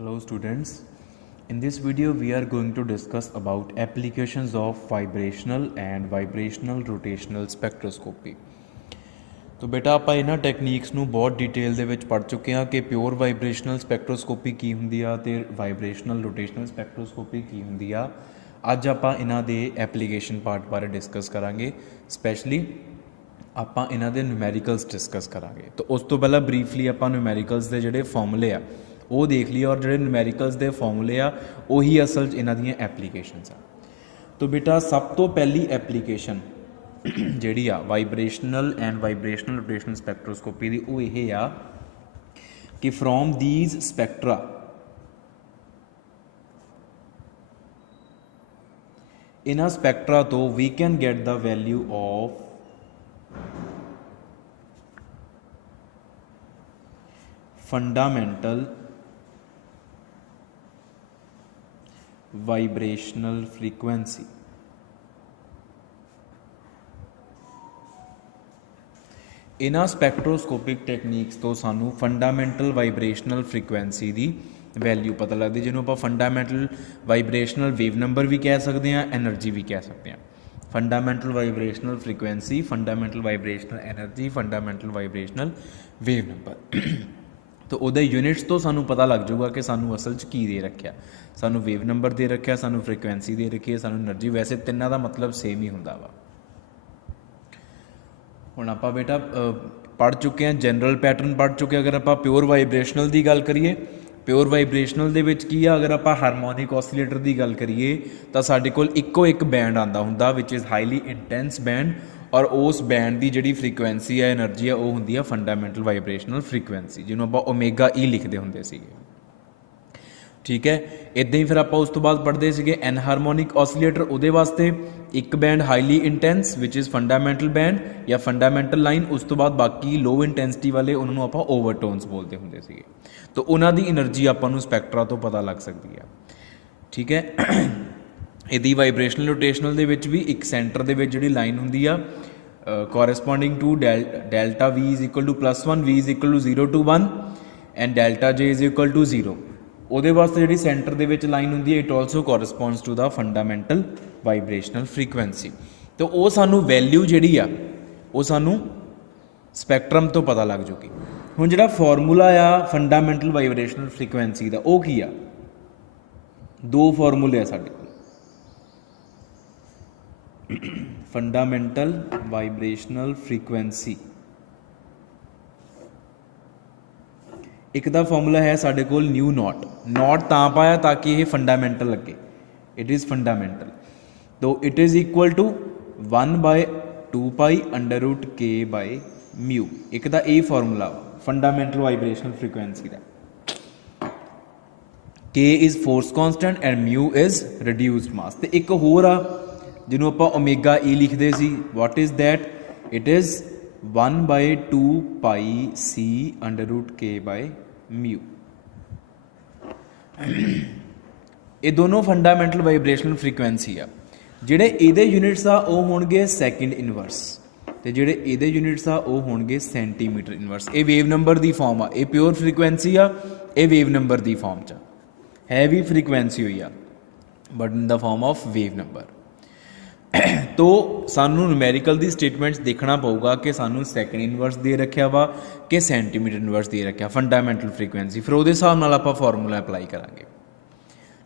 Hello students, in this video we are going to discuss about applications of vibrational and vibrational rotational spectroscopy। तो बेटा ਆਪਾਂ ਇਹਨਾਂ techniques ਨੂੰ ਬਹੁਤ detail ਦੇ ਵਿੱਚ ਪੜ੍ਹ ਚੁੱਕੇ ਹਾਂ ਕਿ ਪਿਓਰ ਵਾਈਬ੍ਰੇਸ਼ਨਲ ਸਪੈਕਟਰੋਸਕੋਪੀ ਕੀ ਹੁੰਦੀ ਆ ਤੇ ਵਾਈਬ੍ਰੇਸ਼ਨਲ ਰੋਟੇਸ਼ਨਲ ਸਪੈਕਟਰੋਸਕੋਪੀ ਕੀ ਹੁੰਦੀ ਆ। ਅੱਜ ਆਪਾਂ ਇਹਨਾਂ ਦੇ ਐਪਲੀਕੇਸ਼ਨ ਪਾਰਟ ਬਾਰੇ ਡਿਸਕਸ ਕਰਾਂਗੇ, ਸਪੈਸ਼ਲੀ ਆਪਾਂ ਇਹਨਾਂ ਦੇ ਨਿਊਮੈਰੀਕਲਸ ਡਿਸਕਸ ਕਰਾਂਗੇ। ਤਾਂ ਉਸ ਤੋਂ ਪਹਿਲਾਂ ਬਰੀਫਲੀ ਆਪਾਂ ਨਿਊਮੈਰੀਕਲਸ ਦੇ ਜਿਹੜੇ ਫਾਰਮੂਲੇ ਆ ਉਹ ਦੇਖ ਲਈਏ, ਔਰ ਜਿਹੜੇ ਨਿਊਮੈਰੀਕਲਸ ਦੇ ਫਾਰਮੂਲੇ ਆ ਉਹੀ ਅਸਲ 'ਚ ਇਹਨਾਂ ਦੀਆਂ ਐਪਲੀਕੇਸ਼ਨਸ ਆ। ਤਾਂ ਬੇਟਾ ਸਭ ਤੋਂ ਪਹਿਲੀ ਐਪਲੀਕੇਸ਼ਨ ਜਿਹੜੀ ਆ ਵਾਈਬ੍ਰੇਸ਼ਨਲ ਐਂਡ ਵਾਈਬ੍ਰੇਸ਼ਨਲ ਰੋਟੇਸ਼ਨਲ ਸਪੈਕਟਰੋਸਕੋਪੀ ਦੀ ਉਹ ਇਹ ਆ ਕਿ ਫਰੋਮ ਦੀਜ਼ ਸਪੈਕਟਰਾ ਇਹਨਾਂ ਸਪੈਕਟਰਾ ਤੋਂ we can get the value of fundamental vibrational frequency। ਇਹਨਾਂ ਸਪੈਕਟਰੋਸਕੋਪਿਕ ਟੈਕਨੀਕਸ ਤੋਂ ਸਾਨੂੰ ਫੰਡਾਮੈਂਟਲ ਵਾਈਬ੍ਰੇਸ਼ਨਲ ਫ੍ਰੀਕੁਐਂਸੀ ਦੀ ਵੈਲਿਊ ਪਤਾ ਲੱਗਦੀ, ਜਿਹਨੂੰ ਆਪਾਂ ਫੰਡਾਮੈਂਟਲ ਵਾਈਬ੍ਰੇਸ਼ਨਲ ਵੇਵ ਨੰਬਰ ਵੀ ਕਹਿ ਸਕਦੇ ਹਾਂ, ਐਨਰਜੀ ਵੀ ਕਹਿ ਸਕਦੇ ਹਾਂ। Fundamental vibrational frequency, fundamental vibrational energy, fundamental vibrational wave number. तो ਉਹਦੇ ਯੂਨਿਟਸ ਤੋਂ ਸਾਨੂੰ ਪਤਾ ਲੱਗ ਜਾਊਗਾ ਕਿ ਸਾਨੂੰ ਅਸਲ 'ਚ ਕੀ ਦੇ ਰੱਖਿਆ। ਸਾਨੂੰ ਵੇਵ ਨੰਬਰ ਦੇ ਰੱਖਿਆ, ਸਾਨੂੰ ਫ੍ਰੀਕੁਐਂਸੀ ਦੇ ਰੱਖੀ ਹੈ, ਸਾਨੂੰ ਐਨਰਜੀ। ਵੈਸੇ ਤਿੰਨਾਂ ਦਾ ਮਤਲਬ ਸੇਮ ਹੀ ਹੁੰਦਾ ਵਾ। ਹੁਣ ਆਪਾਂ ਬੇਟਾ ਪੜ੍ਹ ਚੁੱਕੇ ਹਾਂ, ਜਨਰਲ ਪੈਟਰਨ ਪੜ੍ਹ ਚੁੱਕੇ। ਅਗਰ ਆਪਾਂ ਪਿਓਰ ਵਾਈਬ੍ਰੇਸ਼ਨਲ ਦੀ ਗੱਲ ਕਰੀਏ, ਪਿਓਰ ਵਾਈਬ੍ਰੇਸ਼ਨਲ ਦੇ ਵਿੱਚ ਕੀ ਆ, ਅਗਰ ਆਪਾਂ ਹਾਰਮੋਨਿਕ ਔਸੀਲੇਟਰ ਦੀ ਗੱਲ ਕਰੀਏ ਤਾਂ ਸਾਡੇ ਕੋਲ ਇੱਕੋ ਇੱਕ ਬੈਂਡ ਆਉਂਦਾ ਹੁੰਦਾ ਵਿਚ ਇਜ਼ ਹਾਈਲੀ ਇੰਟੈਂਸ ਬੈਂਡ, ਔਰ ਉਸ ਬੈਂਡ ਦੀ ਜਿਹੜੀ ਫ੍ਰੀਕੁਐਂਸੀ ਹੈ, ਐਨਰਜੀ ਆ, ਉਹ ਹੁੰਦੀ ਆ ਫੰਡਾਮੈਂਟਲ ਵਾਈਬ੍ਰੇਸ਼ਨਲ ਫ੍ਰੀਕੁਐਂਸੀ, ਜਿਹਨੂੰ ਆਪਾਂ ਓਮੇਗਾ ਈ ਲਿਖਦੇ ਹੁੰਦੇ ਸੀਗੇ। ਠੀਕ ਹੈ, ਇੱਦਾਂ ਹੀ ਫਿਰ ਆਪਾਂ ਉਸ ਤੋਂ ਬਾਅਦ ਪੜ੍ਹਦੇ ਸੀਗੇ ਐਨਹਾਰਮੋਨਿਕ ਔਸੀਲੇਟਰ। ਉਹਦੇ ਵਾਸਤੇ ਇੱਕ band highly intense which is fundamental band ਜਾਂ ਫੰਡਾਮੈਂਟਲ ਲਾਈਨ। ਉਸ ਤੋਂ ਬਾਅਦ ਬਾਕੀ ਲੋ ਇੰਟੈਂਸਿਟੀ ਵਾਲੇ ਉਹਨਾਂ ਨੂੰ ਆਪਾਂ ਓਵਰਟੋਨਸ ਬੋਲਦੇ ਹੁੰਦੇ ਸੀਗੇ। ਤਾਂ ਉਹਨਾਂ ਦੀ ਐਨਰਜੀ ਆਪਾਂ ਨੂੰ ਸਪੈਕਟਰਾ ਤੋਂ ਪਤਾ ਲੱਗ ਸਕਦੀ ਆ। ਠੀਕ ਹੈ, ਇਹਦੀ ਵਾਈਬ੍ਰੇਸ਼ਨਲ ਰੋਟੇਸ਼ਨਲ ਦੇ ਵਿੱਚ ਵੀ ਇੱਕ ਸੈਂਟਰ ਦੇ ਵਿੱਚ ਜਿਹੜੀ ਲਾਈਨ ਹੁੰਦੀ ਆ corresponding to delta v is equal to +1, v is equal to 0 to 1 and delta J is equal to 0। ਉਹਦੇ ਵਾਸਤੇ ਜਿਹੜੀ ਸੈਂਟਰ ਦੇ ਵਿੱਚ ਲਾਈਨ ਹੁੰਦੀ ਹੈ, it also corresponds to the fundamental vibrational frequency. ਤਾਂ ਉਹ ਸਾਨੂੰ ਵੈਲਿਊ ਜਿਹੜੀ ਆ ਉਹ ਸਾਨੂੰ ਸਪੈਕਟਰਮ ਤੋਂ ਪਤਾ ਲੱਗ ਜੂਗੀ। ਹੁਣ ਜਿਹੜਾ ਫਾਰਮੂਲਾ ਆ ਫੰਡਾਮੈਂਟਲ ਵਾਈਬ੍ਰੇਸ਼ਨਲ ਫ੍ਰੀਕੁਐਂਸੀ ਦਾ ਉਹ ਕੀ ਆ? ਦੋ ਫਾਰਮੂਲੇ ਆ ਸਾਡੇ ਕੋਲ। ਫੰਡਾਮੈਂਟਲ ਵਾਈਬ੍ਰੇਸ਼ਨਲ ਫ੍ਰੀਕੁਐਂਸੀ, ਇੱਕ ਦਾ ਫਾਰਮੂਲਾ ਹੈ ਸਾਡੇ ਕੋਲ ਨਿਊ ਨੋਟ। ਨੋਟ ਤਾਂ ਪਾਇਆ ਤਾਂ ਕਿ ਇਹ ਫੰਡਾਮੈਂਟਲ ਲੱਗੇ, ਇਟ ਇਜ਼ ਫੰਡਾਮੈਂਟਲ। ਤੋ it is equal to 1/2π√k/μ। ਇੱਕ ਦਾ ਇਹ ਫਾਰਮੂਲਾ ਫੰਡਾਮੈਂਟਲ ਵਾਈਬ੍ਰੇਸ਼ਨਲ ਫ੍ਰੀਕੁਐਂਸੀ ਦਾ। k is force constant and μ is reduced mass. ਤੇ ਇੱਕ ਹੋਰ ਆ ਜਿਹਨੂੰ ਆਪਾਂ ਓਮੇਗਾ ਈ ਲਿਖਦੇ ਸੀ। What is that? It is 1/2πc√k/μ। ਇਹ ਦੋਨੋਂ ਫੰਡਾਮੈਂਟਲ ਵਾਈਬ੍ਰੇਸ਼ਨਲ ਫ੍ਰੀਕੁਐਂਸੀ ਆ। ਜਿਹੜੇ ਇਹਦੇ ਯੂਨਿਟਸ ਆ ਉਹ ਹੋਣਗੇ ਸੈਕਿੰਡ ਇਨਵਰਸ, ਤੇ ਜਿਹੜੇ ਇਹਦੇ ਯੂਨਿਟਸ ਆ ਉਹ ਹੋਣਗੇ ਸੈਂਟੀਮੀਟਰ ਇਨਵਰਸ। ਇਹ ਵੇਵ ਨੰਬਰ ਦੀ ਫਾਰਮ ਆ, ਇਹ ਪਿਓਰ ਫ੍ਰੀਕੁਐਂਸੀ ਆ, ਇਹ ਵੇਵ ਨੰਬਰ ਦੀ ਫਾਰਮ 'ਚ ਹੈ ਵੀ ਫ੍ਰੀਕੁਐਂਸੀ ਹੋਈ ਆ, but in the farm of wave number. ਤੋ ਸਾਨੂੰ ਨਿਊਮੈਰੀਕਲ ਦੀ ਸਟੇਟਮੈਂਟਸ ਦੇਖਣਾ ਪਊਗਾ ਕਿ ਸਾਨੂੰ ਸੈਕਿੰਡ ਇਨਵਰਸ ਦੇ ਰੱਖਿਆ ਵਾ ਕਿ ਸੈਂਟੀਮੀਟਰ ਇਨਵਰਸ ਦੇ ਰੱਖਿਆ ਫੰਡਾਮੈਂਟਲ ਫ੍ਰੀਕੁਐਂਸੀ। ਫਿਰ ਉਹਦੇ ਹਿਸਾਬ ਨਾਲ ਆਪਾਂ ਫਾਰਮੂਲਾ ਅਪਲਾਈ ਕਰਾਂਗੇ।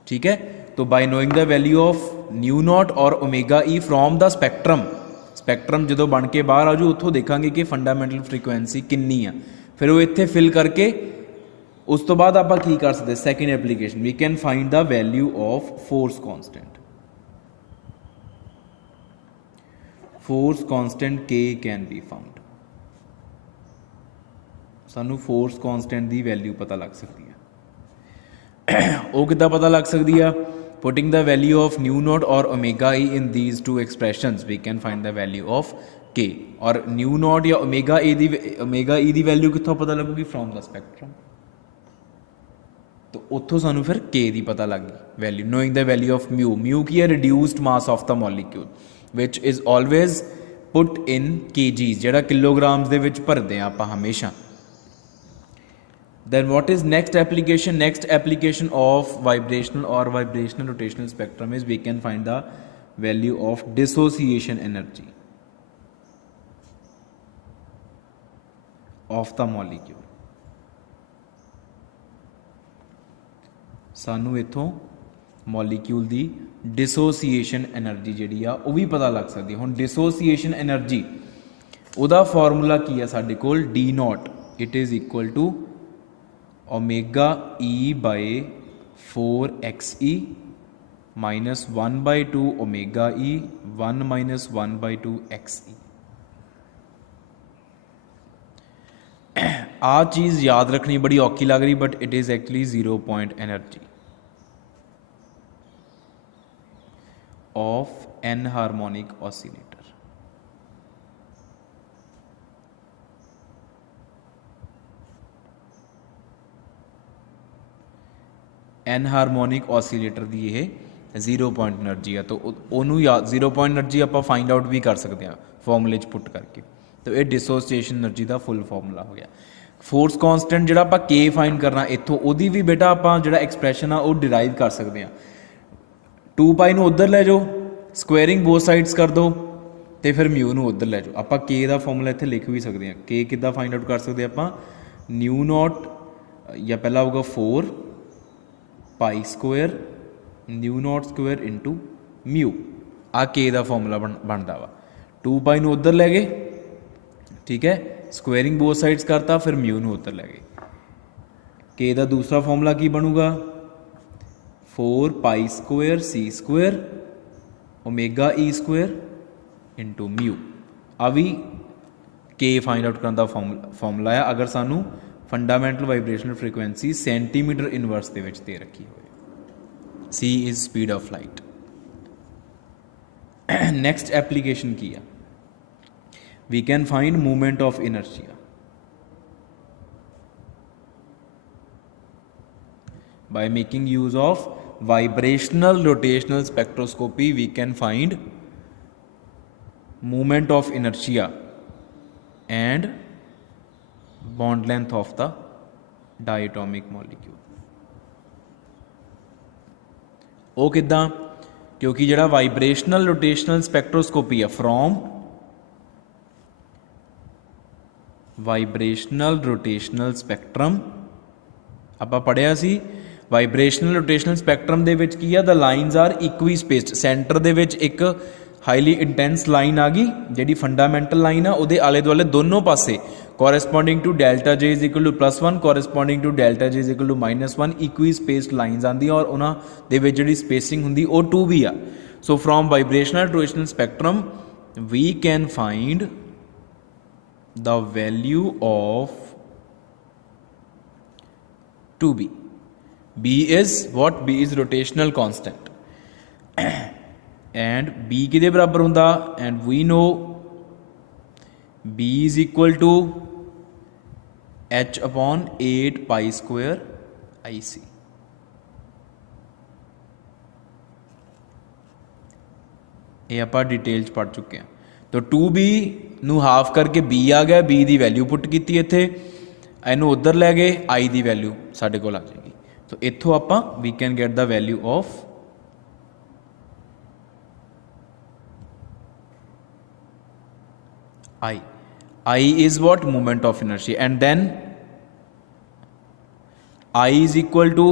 ਠੀਕ ਹੈ, ਤੋ by knowing the value of nu naught or omega E from the spectrum, spectrum ਜਦੋਂ ਬਣ ਕੇ ਬਾਹਰ ਆ ਜੂ ਉੱਥੋਂ ਦੇਖਾਂਗੇ ਕਿ ਫੰਡਾਮੈਂਟਲ ਫ੍ਰੀਕੁਐਂਸੀ ਕਿੰਨੀ ਆ। ਫਿਰ ਉਹ ਇੱਥੇ ਫਿਲ ਕਰਕੇ ਉਸ ਤੋਂ ਬਾਅਦ ਆਪਾਂ ਕੀ ਕਰ ਸਕਦੇ? Second application, we can find the value of force constant. Force constant K can be found. ਸਾਨੂੰ ਫੋਰਸ ਕਾਂਸਟੈਂਟ ਦੀ ਵੈਲਿਊ ਪਤਾ ਲੱਗ ਸਕਦੀ ਆ। ਉਹ ਕਿੱਦਾਂ ਪਤਾ ਲੱਗ ਸਕਦੀ ਆ? Putting the value of nu naught or omega E in these two expressions we can find the value of K। ਔਰ ਨਿਊ ਨੋਟ ਜਾਂ ਓਮੇਗਾ ਈ ਦੀ ਵੈਲਿਊ ਕਿੱਥੋਂ ਪਤਾ ਲੱਗੂਗੀ? From the spectrum. ਤਾਂ ਉੱਥੋਂ ਸਾਨੂੰ ਫਿਰ K ਦੀ ਪਤਾ ਲੱਗ ਗਈ value. Knowing the value of mu, mu ਕੀ ਹੈ? Reduced mass of the molecule ਵਿਚ is always put in kgs, ਜਿਹੜਾ ਕਿਲੋਗ੍ਰਾਮਸ ਦੇ ਵਿੱਚ ਭਰਦੇ ਆ ਆਪਾਂ ਹਮੇਸ਼ਾ। then what is next application? Next application of vibrational or vibrational rotational spectrum is we can find the value of dissociation energy of the molecule. सानू इथों molecule दी डिसोसीएशन energy जिहड़ी आ वो भी पता लग सकती है। हुण डिसोसीएशन एनर्जी उहदा फॉर्मूला की है साडे कोल D naught, it is equal to omega E by 4xe minus 1/2 omega E 1 minus 1/2 xe। आ चीज़ याद रखनी बड़ी औखी लग रही, but it is actually 0 point energy of anharmonic oscillator. Anharmonic oscillator की यह 0 पॉइंट एनर्जी है, तो उन्होंने याद 0 पॉइंट एनर्जी आप फाइंड आउट भी कर सकते हैं फॉर्मूले पुट करके। तो ये डिसोसिएशन एनर्जी का फुल फॉर्मूला हो गया। फोर्स कॉन्सटेंट जो आप के फाइंड करना इतों वो भी बेटा आप जो एक्सप्रैशन आ वो डिराइव कर सकते हैं। 2π नूं उधर लै जाओ, स्क्वेयरिंग बोथ साइड्स कर दो, तो फिर म्यू नूं उधर लै जाओ। आप के का फॉर्मूला इत्थे लिख भी सकते हैं। के किद्दां फाइंड आउट कर सकते हैं आप, न्यू नॉट या पहला होगा 4π² nu naught square into mu, आ के का फॉर्मूला बनता वा। 2π नूं उधर लै गए, ठीक है, स्क्वेयरिंग बोथ साइड्स करता, फिर म्यू नूं उधर लै गए। के का दूसरा फॉर्मूला की बनूगा 4π² c² ओमेगा ई स्क्वेयर इंटू म्यू। आ भी के फाइंड आउट करने का फॉर्मूला है अगर सानू fundamental vibrational frequency centimetre inverse दे विच दे रखी हो। C is speed of light. Next application की है, we can find movement of inertia by making use of vibrational rotational spectroscopy. We can find movement of inertia and bond length of the diatomic molecule. वो किद्दां, क्योंकि जिहड़ा vibrational rotational स्पैक्ट्रोस्कोपी है from vibrational rotational spectrum आपां पढ़िया सी। Vibrational rotational spectrum दे विच की है, the lines are equispaced. Centre दे विच एक हाईली इंटेंस लाइन आ गई जिहड़ी फंडामेंटल लाइन आ, उहदे आले दुआले दोनों पासे corresponding to delta J is equal to +1 corresponding to delta J is equal to -1 equispaced lines आंदी और उन्हां दे विच जिहड़ी स्पेसिंग हुंदी वो 2 भी आ। So from vibrational rotational spectrum we can find the value of 2b. B is what? B is rotational constant and B किदे बराबर हुंदा, and we know B is equal to h upon 8π² IC. ये आप detail च पढ़ चुके हैं। तो 2b नूं हाफ करके b आ गया, b की वैल्यू पुट की इत्थे, इनू उधर लै गए, i की वैल्यू साडे कोल आ जाएगी। तो इत्थों आपां we can get the value of i. I is what? Moment of inertia, and then I is equal to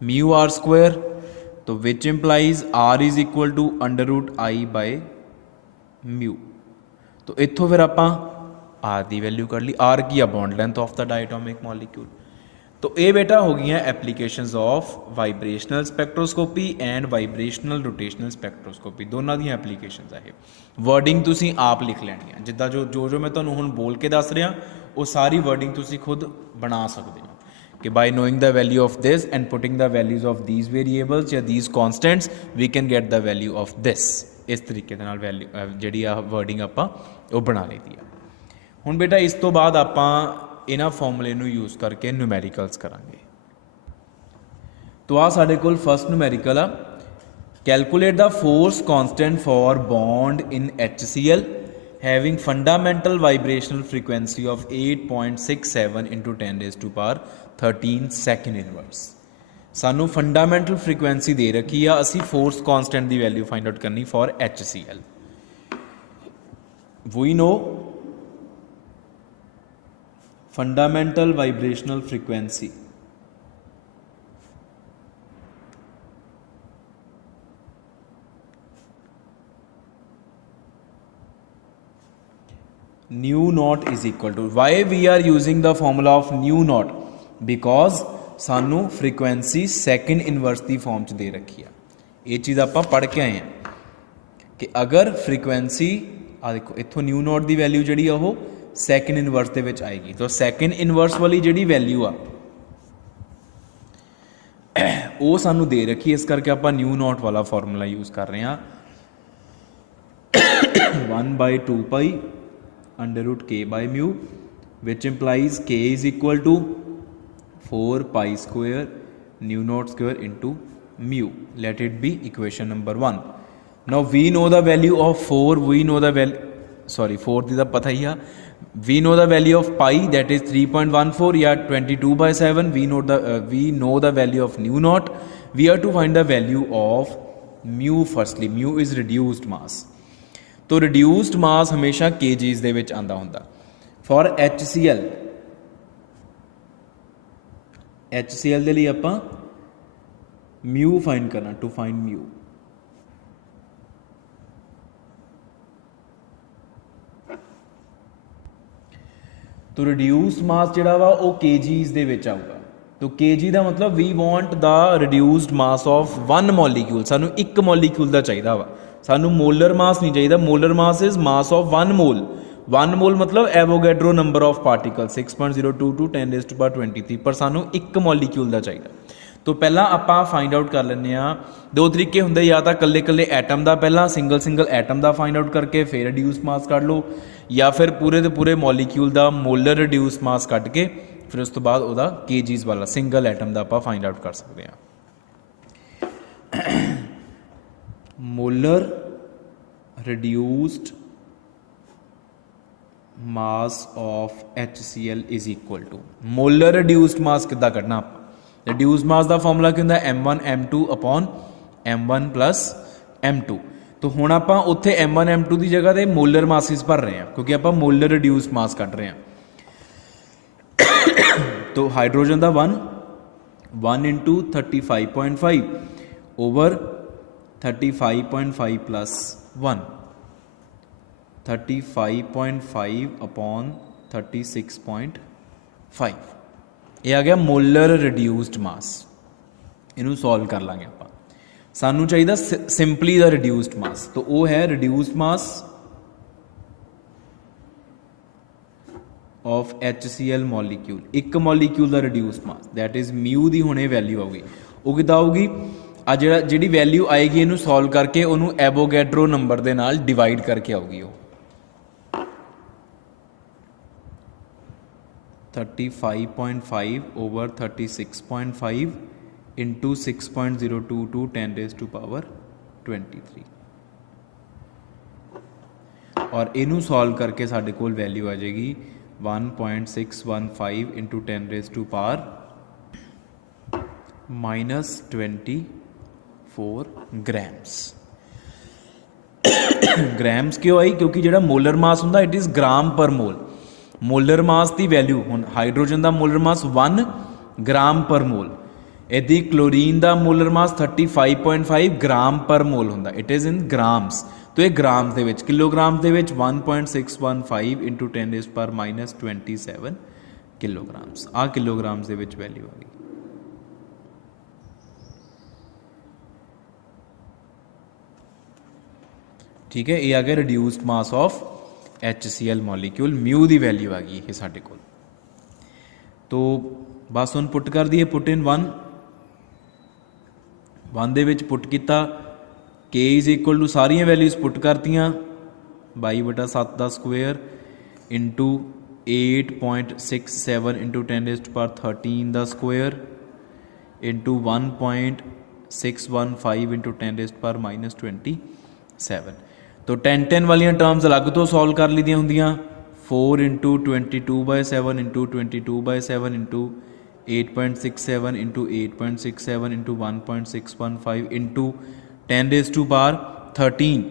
mu r square, तो which implies r is equal to √i by mu. तो इत्थों फिर आपां r की value कर ली। r की है bond length of the diatomic molecule. तो ये बेटा हो गई applications of vibrational spectroscopy and vibrational rotational spectroscopy, दोनों दी एप्लीकेशंस है। वर्डिंग तुसी आप लिख लैनी है, जिद्दां जो जो जो मैं तुहानूं हुण बोल के दस रहा वो सारी वर्डिंग तुसी खुद बना सकते हो कि by knowing the value of this and putting the values of these variables या these constants we can get the value of this. इस तरीके दे नाल वैल्यू जिहड़ी आ वर्डिंग आपां वो बना लईदी है। हुण बेटा इस तो बाद आपां इन्हां फॉर्मूले नूं यूज़ करके न्यूमैरिकल्स करांगे। तो आ साडे कोल फर्स्ट न्यूमैरिकल आ, calculate the force constant for bond in HCl having fundamental vibrational frequency of 8.67 into 10 raised to power 13 second inverse। सानू फंडामेंटल फ्रीक्वेंसी दे रखी आ, असी फोर्स कांस्टेंट की वैल्यू फाइंड आउट करनी for HCl। We know fundamental vibrational frequency nu naught is equal to, why we are using the formula of nu naught, because सानू frequency second inverse की form च दे रखी है। ये चीज़ आप पढ़ के आए हैं कि अगर फ्रीक्वेंसी आ देखो इत्थों न्यू नॉट की वैल्यू जी वो सैकेंड इनवर्स के विच आएगी, तो सैकेंड इनवर्स वाली जी वैल्यू आ वो सानू दे रखी, इस करके आप न्यू नॉट वाला फॉर्मूला यूज़ कर रहे हैं 1/2 पाई √k/μ, which implies k is equal to 4 pi square nu naught square into mu। Let it be equation number 1। Now we know the value of 4, we know the value, sorry 4 दी तो पता ही है, we know the value of pi that is 3.14 या 22/7, we know the value of nu naught, we have to find the value of mu। firstly mu is reduced mass, तो reduced mass हमेशा kgs ਦੇ ਵਿੱਚ ਆਂਦਾ ਹੁੰਦਾ। for HCl ਦੇ ਲਈ ਆਪਾਂ mu फाइंड करना, टू फाइंड mu। तो रिड्यूस्ड मास जिहड़ा वा वो kgs ਦੇ ਵਿੱਚ ਆਊਗਾ, तो kg ਦਾ मतलब we want the reduced mass of 1 molecule, सानू एक मॉलीक्यूल ਦਾ ਚਾਹੀਦਾ ਵਾ, सानू मोलर मास नहीं चाहिए। Molar mass is mass of 1 मोल, 1 मोल मतलब Avogadro number of particle 6.022 10 raised to power 23, पर सानू एक मॉलीक्यूल का चाहिए। तो पहला आपां फाइंड आउट कर लें, दो तरीके होंगे, या तो कल्ले कल्ले एटम का पहला सिंगल एटम का फाइंड आउट करके फिर रिड्यूस मास कढ़ लो, या फिर पूरे के पूरे मॉलीक्यूल का मोलर रिड्यूस मास कढ़ के फिर उस तो बाद वह केजीज वाला सिंगल एटम का आप फाइंड आउट कर सकते हैं। Molar reduced mass of HCl is equal to, molar reduced mass किद्दां कढ़ना आप, रिड्यूस्ड मास का फॉर्मूला क्या होंदा m1 m2 upon m1 plus m2। तो हुण आपां उत्थे m1 m2 की जगह ते मोलर मासिस भर रहे हैं, क्योंकि आपां मोलर रिड्यूस्ड मास कढ़ रहे हैं। तो हाइड्रोजन का 1 इंटू 35.5 ओवर 35.5 प्लस 1, 35.5 अपॉन 36.5, ये आ गया मोलर रिड्यूस्ड मास। इनू सॉल्व कर लांगे आप, सानू चाहिए सिंपली द रिड्यूस्ड मास, तो वो है reduced mass of HCl molecule, एक मॉलीक्यूल का reduced mass that is mu की हुणे वैल्यू आऊगी, वो किद्दां आऊगी आ जी वैल्यू आएगी इनू सॉल्व करके उन्होंने एवोगैड्रो नंबर के नाल डिवाइड करके आऊगी, वो 35.5 over 36.5 into 6.022 10 raised to power 23, और इनू सॉल्व करके साढ़े कोल वैल्यू आ जाएगी 1.615 into 10 raised to power -24 grams. Grams क्यों आई, क्योंकि जो मोलर मास होंगे इट इज़ ग्राम पर मोल, मोलर मास की वैल्यू हुण हाइड्रोजन का मोलर मास 1 ग्राम पर मोल, यदि क्लोरीन का मोलर मास 35.5 ग्राम पर मोल होंगे, इट इज़ इन ग्राम्स। तो ये ग्राम्स के विच, किलोग्राम के विच 1.615 into 10 raised to power -27 kilograms, आ किलोग्राम्स के विच वैल्यू आ गई। ठीक है, ये आ गया reduced mass of HCl molecule, mu की वैल्यू आ गई ये साढ़े कोल। तो बस हुण पुट कर दिए, put in 1 they which put किया, k इज इक्वल टू सारिया वैल्यूज पुट करतियाँ 22/7 का square into 8.67 into 10 raised to power 13 का square into 1.615 into 10 raised to power -27। तो 10 वाली टर्म्स अलग तो सॉल्व कर ली होंदियां 4 into 22/7 into 22/7 into 8.67 into 8.67 into 1.615 into 10⁻13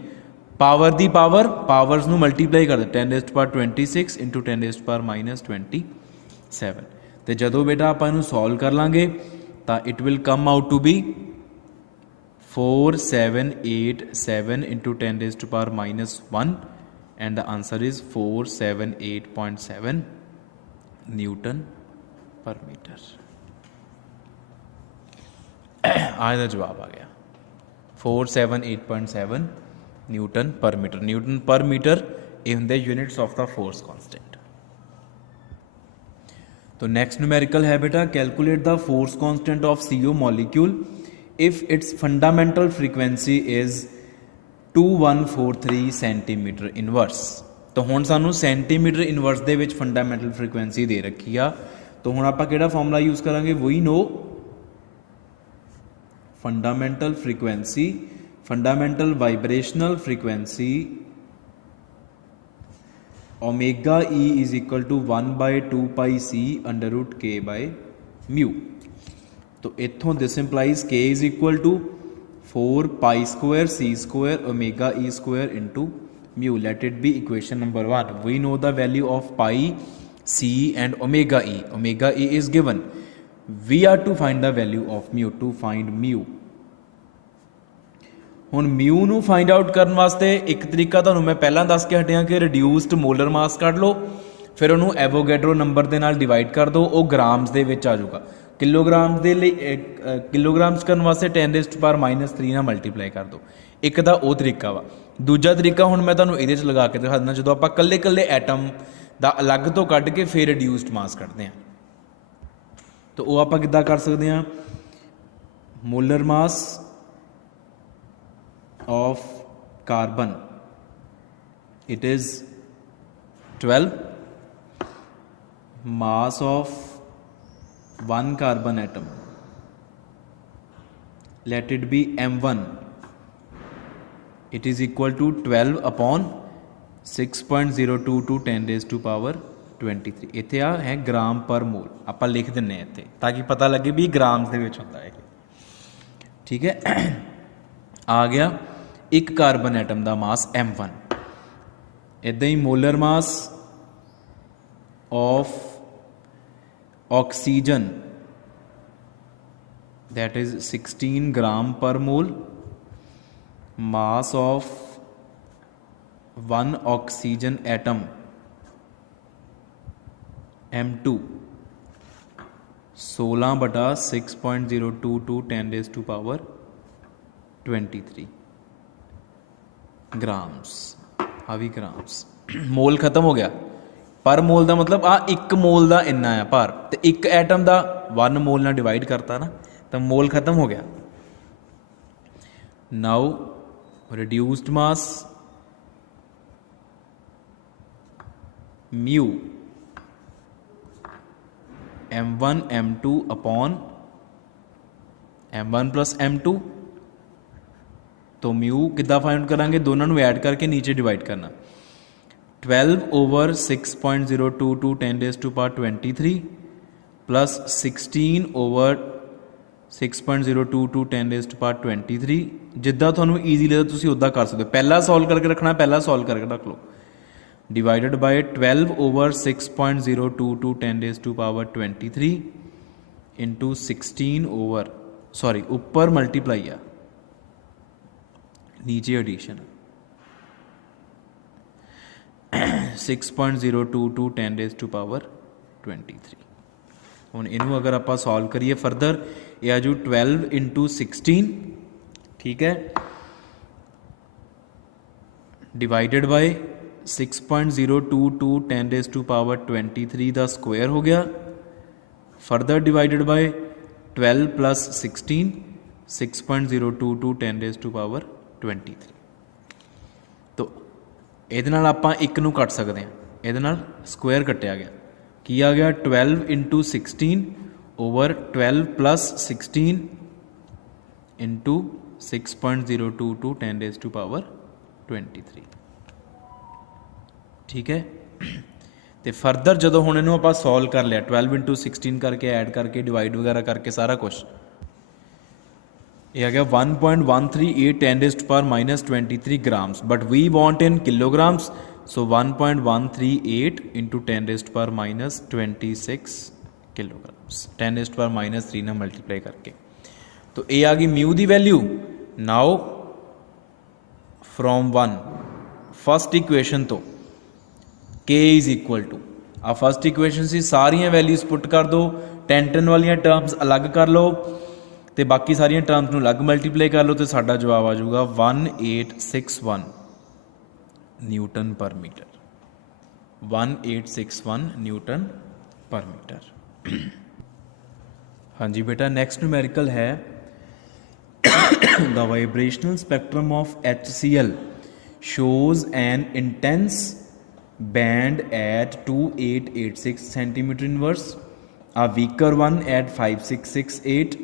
power दी पावर्स ਨੂੰ ਮਲਟੀਪਲਾਈ ਕਰ ਦੇ 10⁻26 ਇੰਟੂ 10⁻27 ਤੇ ਜਦੋਂ ਬੇਟਾ ਆਪਾਂ ਇਹਨੂੰ ਸੋਲਵ ਕਰ ਲਾਂਗੇ ਤਾਂ it will come out to be 4787 into 10⁻1 and the answer is 478.7 Newton per meter. आज का जवाब आ गया 478.7 Newton per meter. Newton per meter in the units of the force constant. तो नेक्स्ट न्यूमेरिकल है बेटा calculate the force constant of CO molecule if its fundamental frequency is 2143 centimetre inverse. तो हुण सानू सेंटीमीटर इनवर्स दे विच fundamental frequency दे रखी आ तो हुण आपां किहड़ा फॉर्मूला यूज़ करांगे we know fundamental frequency fundamental vibrational frequency omega e is equal to 1/2 pi c √k/μ। तो इत्थों this implies k is equal to 4 pi square c square omega e square into mu. Let it be equation number 1। We know the value of pi c and omega e. Omega e is given, we are to find the value of mu. To find mu हुण mu नू find out करने वास्ते एक तरीका तुहानूं मैं पहला दस के हटिया कि रिड्यूस्ड मोलर मास कढ लो, फिर उन्होंने एवोगैड्रो नंबर के नाल डिवाइड कर दो, वो ग्राम्स दे विच आ जाऊगा। किलोग्राम के लिए किलोग्राम्स करने वास्ते 10⁻³ ना मल्टीप्लाई कर दो। एक दा वो तरीका वा। दूजा तरीका हुण मैं तुहानूं इहदे च लगा के दिखा देना, जो आपां कल्ले कल्ले एटम दा अलग तो कढ के फिर रिड्यूस्ड मास कढदे हां तो वो आपां किद्दां कर सकदे हां। Molar mass of carbon it is 12, mass of one carbon atom let it be m1, it is equal to 12 upon 6.02 to 10⁻23। इत्थे आ है ग्राम पर मोल, आपां लिख दिंने इत्थे ताकि पता लगे भी ग्राम्स दे विच हुंदा है। ठीक है, आ गया एक कार्बन एटम दा मास m1। इदां ही molar mass of oxygen that is 16 gram per mole, mass of one oxygen atom m2 16/6.02 to 10⁻23 grams. हावी ग्राम्स। मोल खत्म हो गया। पर मोल का मतलब आ एक मोल का इन्ना है भार, तो एक एटम का 1 मोल ना डिवाइड करता ना तो मोल खत्म हो गया। Now reduced mass mu m1 m2 upon m1 plus m2। तो म्यू किद्दां फाइंड करांगे, दोनों को ऐड करके नीचे डिवाइड करना। 12/6.02 to 10⁻23 प्लस 16/6.02 to 10⁻23। जिद्दां तुहानूं ईजी लगदा तुसीं उद्दां कर सकते हो। पहला सॉल्व करके रखना, पहला सॉल्व करके रख लो। डिवाइडेड बाय 12/6.02 to 10⁻23 इंटू 16 ऊपर मल्टीप्लाई आ, नीचे एडिशन 6.02 to 10⁻23। हुण इनू अगर आप सॉल्व करिए फरदर ये आ जू 12 इंटू 16। ठीक है, डिवाइडेड बाय 6.02 to 10⁻23 का स्क्वायर हो गया। Further divided by 12 plus 16 6.02 to 10⁻23। तो ਇਹਦੇ ਨਾਲ ਆਪਾਂ ਇੱਕ ਨੂੰ ਕੱਟ ਸਕਦੇ ਹਾਂ, ਇਹਦੇ ਨਾਲ ਸਕੁਆਇਰ ਕੱਟਿਆ ਗਿਆ, ਕੀ ਆ ਗਿਆ 12 into 16 over 12 plus 16 into 6.02 to 10⁻ 23। ठीक है। तो फरदर जो हुण इहनूं आपां सॉल्व कर लिया 12 × 16 करके ऐड करके डिवाइड वगैरह करके सारा कुछ, ये आ गया 1.138 10⁻⁻23 grams, but we want in kilograms, so 1.138 × 10⁻26 kilograms, 10⁻³ ना मल्टीप्लाई करके। तो ये आ गई म्यू की value. Now from 1 first equation तो k इज़ इक्वल टू आ फस्ट इक्वेशन से सारिया वैल्यूज़ पुट कर दो, 10 वाली टर्म्स अलग कर लो तो बाकी सारिया टर्म्स को अलग मल्टीप्लाई कर लो, तो साडा जवाब आ जाऊगा 1861 न्यूटन पर मीटर, 1861 न्यूटन पर मीटर। हाँ जी बेटा, नेक्स्ट न्यूमेरिकल है the vibrational spectrum of HCl shows an intense band at 2886 centimeter inverse, a weaker one at 5668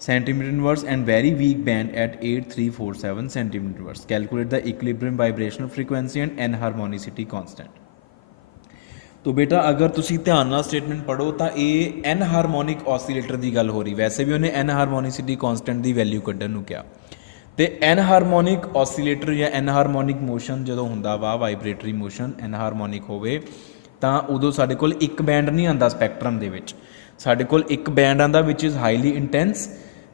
centimeter inverse, and very weak band at 8347 centimeter inverse. Calculate the equilibrium vibrational frequency and enharmonicity constant. तो बेटा अगर तुसी ध्यान नाल statement पढ़ो तो ये एनहारमोनिक oscillator की गल हो रही, वैसे भी उन्हें एनहारमोनिसिटी कॉन्सटेंट की वैल्यू कढ़न नूं किया। तो एनहारमोनिक ऑसीलेटर या एनहारमोनिक मोशन जो हुंदा वा वाइब्रेटरी मोशन एनहारमोनिक होवे तां उदों साडे कोल एक बैंड नहीं आंदा स्पैक्ट्रम दे विच, साडे कोल एक बैंड आंदा विच इज़ हाईली इंटेंस,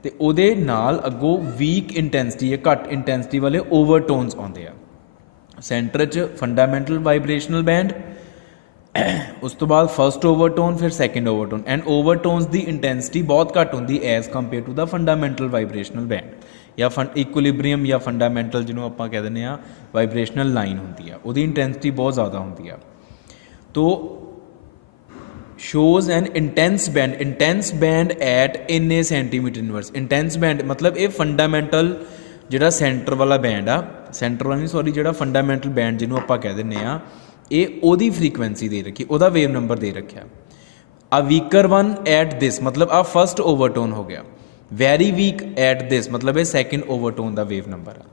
ते उहदे नाल अगों वीक इंटेंसिटी या घट इंटेंसिटी वाले ओवरटोन्स आउंदे आ। सेंटर च फंडामेंटल वाइब्रेशनल बैंड, उस तो बाद फस्ट ओवरटोन, फिर सैकेंड ओवरटोन, एंड ओवरटोन्स की इंटेंसिटी बहुत घट होंगी as compare to the fundamental vibrational band या इक्विलिब्रियम या फंडामेंटल जिन्होंने आप कह दें वाइब्रेशनल लाइन होंगी है, उसकी इंटेंसिटी बहुत ज़्यादा होंगी है। तो shows an intense band at इन्ने सेंटीमीटर इनवर्स। इंटेंस बैंड मतलब ये फंडामेंटल जोड़ा सेंटर वाला बैंड आ, सेंटर वाला नहीं सॉरी, जोड़ा फंडामेंटल बैंड जिन्होंने आप कह दें ये ओदी फ्रीकुएंसी दे रखी, ओदा वेव नंबर दे रखा। आ वीकर वन एट दिस मतलब आ फस्ट ओवरटोन हो गया, वैरी वीक एट दिस मतलब ये सैकेंड ओवरटोन का वेव नंबर है।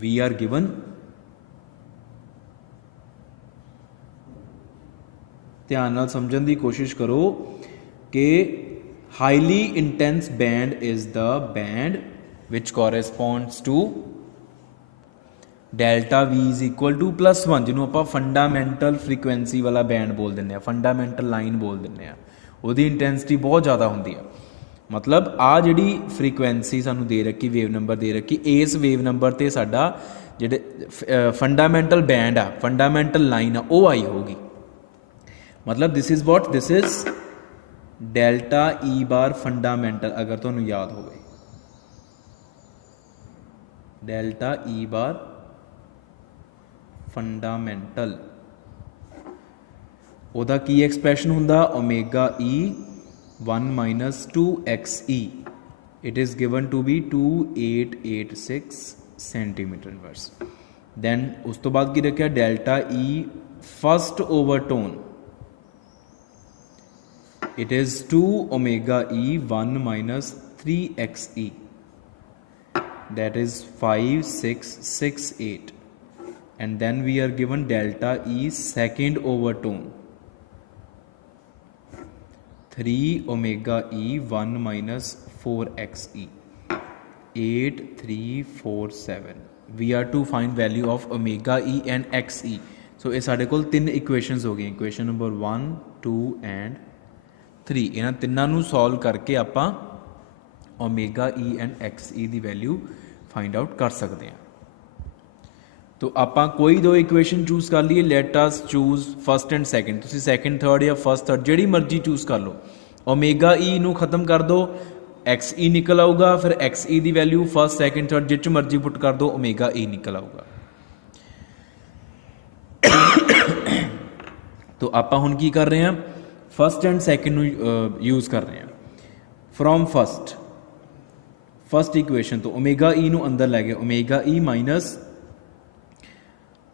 वी आर गिवन ध्यान नाल समझण की कोशिश करो कि highly intense band is the band which corresponds to delta v is equal to +1, जिन्होंने आप फंडामेंटल फ्रीकुएंसी वाला बैंड बोल दें, फंडामेंटल लाइन बोल दें, उसकी इंटेंसिटी बहुत ज़्यादा होंगी है। मतलब आ जी फ्रीकुएंसी सानू दे रखी, वेव नंबर दे रखी, इस वेव नंबर ते साडा जिहड़े फंडामेंटल बैंड आ, फंडामेंटल लाइन आ, वो आई होगी। मतलब this is what, this is delta E bar fundamental, अगर तुहानू याद हो, डेल्टा ई बार फंडामेंटल, ओदा की एक्सप्रैशन हुंदा omega E 1 - 2xe, it is given to be 2886 centimetre inverse. Then उस तो बाद की रखा delta e first overtone, it is 2 omega E 1 - 3xe, that is 5668, and then we are given delta E second overtone 3 omega E 1 - 4xe, 8347. We are to find value of omega E and xe. So ये साढ़े कोल तीन equations हो गई, equation number 1 2 and 3, इन्हां तिन्नां नूं solve करके आपां omega E and x e की वैल्यू फाइंड आउट कर सकते हैं। तो आपां कोई दो इक्वेशन चूज कर लीए, let us choose first and second, तुसीं सैकेंड थर्ड या फस्ट थर्ड जिहड़ी मर्जी चूज कर लो। ओमेगा ई नूं खत्म कर दो, एक्स ई निकल आऊगा, फिर एक्स ई की वैल्यू फस्ट सैकेंड थर्ड जिस मर्जी पुट कर दो, ओमेगा ई निकल आऊगा। तो आपां हुण की कर रहे हैं, फस्ट एंड सैकेंड यूज़ कर रहे हैं। फ्रॉम फस्ट इक्वेशन तो ओमेगा ई नूं अंदर लै गए, omega e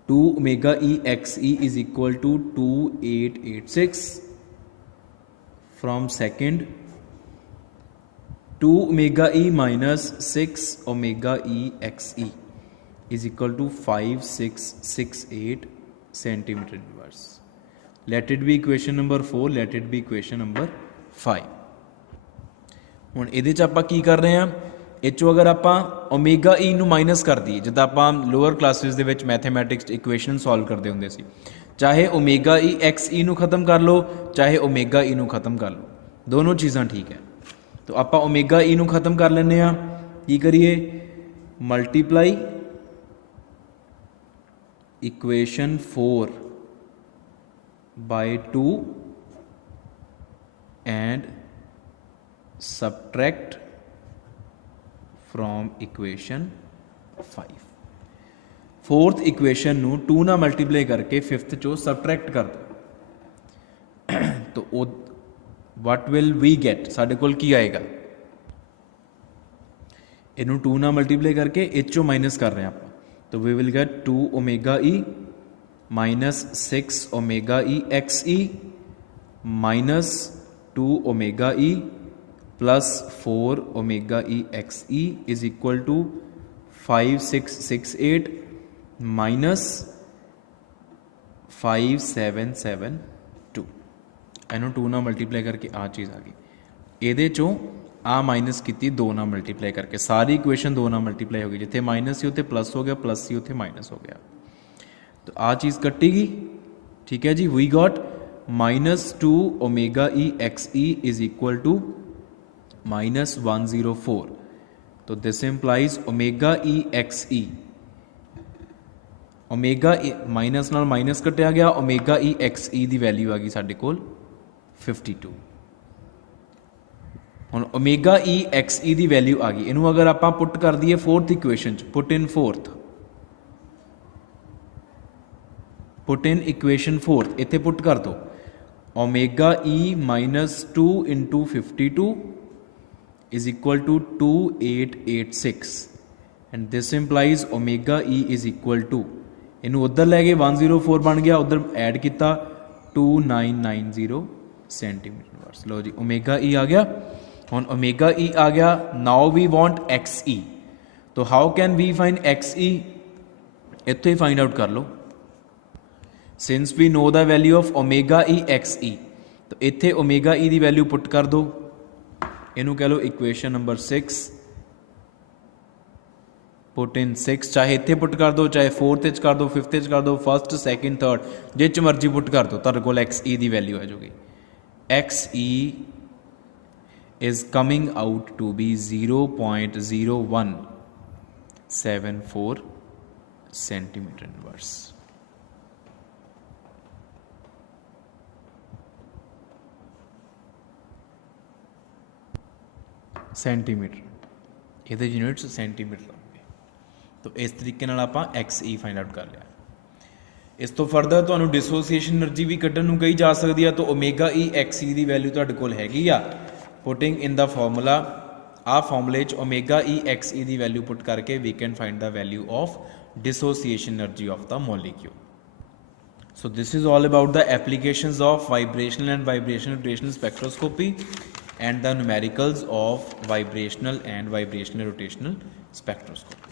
-2 omega E x E is equal to 2886। From second 2 omega e -6 omega E x E is equal to 5668 centimetre inverse. Let it be equation number 4, let it be equation number 5। ਹੁਣ ਇਹਦੇ 'ਚ ਆਪਾਂ ਕੀ ਕਰ ਰਹੇ ਹਾਂ, ਇਹ 'ਚੋਂ ਅਗਰ ਆਪਾਂ ਓਮੇਗਾ ਈ ਨੂੰ ਮਾਈਨਸ ਕਰ ਦਈਏ, ਜਿੱਦਾਂ ਆਪਾਂ ਲੋਅਰ ਕਲਾਸਿਸ ਦੇ ਵਿੱਚ ਮੈਥਮੈਟਿਕਸ ਇਕੁਏਸ਼ਨ ਸੋਲਵ ਕਰਦੇ ਹੁੰਦੇ ਸੀ, ਚਾਹੇ ਓਮੇਗਾ ਈ ਐਕਸ ਈ ਨੂੰ ਖਤਮ ਕਰ ਲਓ, ਚਾਹੇ ਓਮੇਗਾ ਈ ਨੂੰ ਖਤਮ ਕਰ ਲਓ, ਦੋਨੋਂ ਚੀਜ਼ਾਂ ਠੀਕ ਹੈ। ਤਾਂ ਆਪਾਂ ਓਮੇਗਾ ਈ ਨੂੰ ਖਤਮ ਕਰ ਲੈਂਦੇ ਹਾਂ, ਕੀ ਕਰੀਏ, multiply equation 4 by 2 and subtract from equation 5। Fourth equation नू 2 ना मल्टीप्लाई करके फिफ्थ चो सबट्रैक्ट कर दो तो वट विल वी गेट, साडे कोल की आएगा, इनू 2 ना मल्टीप्लाई करके इस चो माइनस कर रहे हैं आप, तो we will get 2 omega e minus 6 omega E x e minus 2 omega e plus 4 omega E x E is equal to 5668 minus 5772। इनू 2 ना मल्टीप्लाई करके आ चीज़ आ गई, ये चों आ माइनस की 2 ना मल्टीप्लाई करके सारी इक्वेशन 2 ना मल्टीप्लाई हो गई, जिथे माइनस सी उत्थे प्लस हो गया, प्लस सी उत्थे माइनस हो गया, तो आ चीज़ कटेगी। ठीक है जी, we got minus 2 omega E x E is equal to minus 104, तो this implies omega E x E, omega minus नाल माइनस कटिया गया, ओमेगा ई एक्स ई की वैल्यू आ गई साडे कोल 52। ਹੁਣ ओमेगा ई एक्स ई की वैल्यू आ गई, इनू अगर आप पुट कर दईए फोर्थ इक्वेशन च, put in fourth, put in equation fourth, इत्थे पुट कर दो omega e minus 2 into 52 is equal to 2886 and this implies omega e is equal to, इनू उधर लै गए 104 बन गया, उधर ऐड किया 2990 सेंटीमीटर इनवर्स। लो जी ओमेगा ई आ गया, ਹੁਣ ओमेगा ई आ गया, now we want X E, तो how can we find X E, इत्थे ही फाइंड आउट कर लो, since we know the value of omega E x E, तो इत्थे ओमेगा ई की वैल्यू पुट कर दो, इनू कह लो इक्वेशन नंबर 6, पुट इन 6, चाहे इत्थे पुट कर दो, चाहे फोर्थ कर दो, फिफ्थ कर दो, फर्स्ट सैकेंड थर्ड जिस मर्जी पुट कर दो, तुहाडे कोल एक्स ई की वैल्यू आ जाएगी। X E is coming out to be 0.0174 centimeter inverse। Centimetre, ये यूनिट्स सेंटीमीटर होंगे, तो इस तरीके नाल आपां एक्स ई फाइंड आउट कर लिया। इस तो फरदर तुहानूं डिसोसीएशन एनर्जी भी कड्ढण नूं कही जा सकती है, तो ओमेगा ई एक्स ई की वैल्यू तुहाडे कोल हैगी आ, पुटिंग इन द फॉर्मूला, आ फॉर्मूले ओमेगा ई एक्स ई की वैल्यू पुट करके we can find the value of dissociation energy of the molecule. So this is all about the applications of vibrational and vibrational rotational spectroscopy and the numericals of vibrational and vibrational rotational spectroscopy.